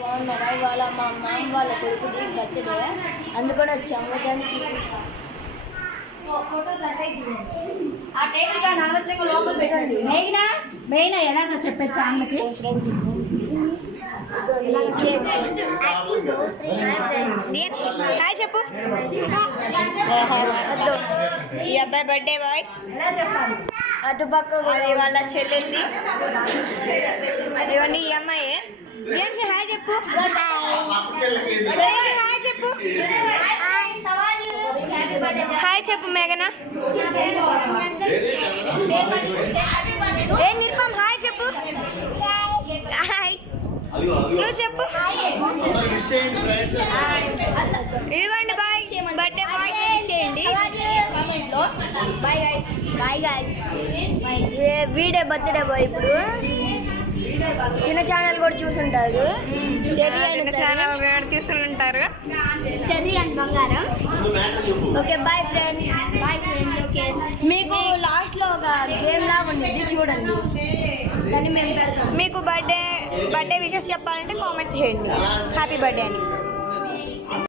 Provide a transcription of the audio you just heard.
బాగున్నారా? ఇవాళ మా మామ వాళ్ళ కొడుకుది బర్త్డే, అందుకని వచ్చాము. దాన్ని చూపిస్తాం. మెయిన్ ఎలాగ చెప్పచ్చు ఆమెకి. హాయ్ చెప్పు. ఈ అబ్బాయి బర్త్డే బాయ్. అటుపక్క వాళ్ళ చెల్లెల్ది. ఇవన్నీ ఈ అమ్మాయి. హాయ్ చెప్పు. హాయ్ చెప్పు. హాయ్ చెప్పు మేఘన. ఏ నిర్మం హాయ్ చెప్పు. హాయ్ నువ్వు చెప్పు. ఇదిగోండి బాయ్, బర్త్డే బాయ్ చేయండి కామెంట్లో. Bye guys. Bye guys. వీడే బర్త్డే బాయ్. ఇప్పుడు చిన్న ఛానల్ కూడా చూసుంటారు. చూస్తుంటారు. Cherry and Bangaram. Okay bye friends. Bye friends. Okay, మీకు లాస్ట్ లో ఒక గేమ్ లాగా ఉండేది, చూడండి. దాన్ని మేము పెడతాం. మీకు బర్త్డే విషెస్ చెప్పాలంటే కామెంట్ చేయండి హ్యాపీ బర్త్డే అని.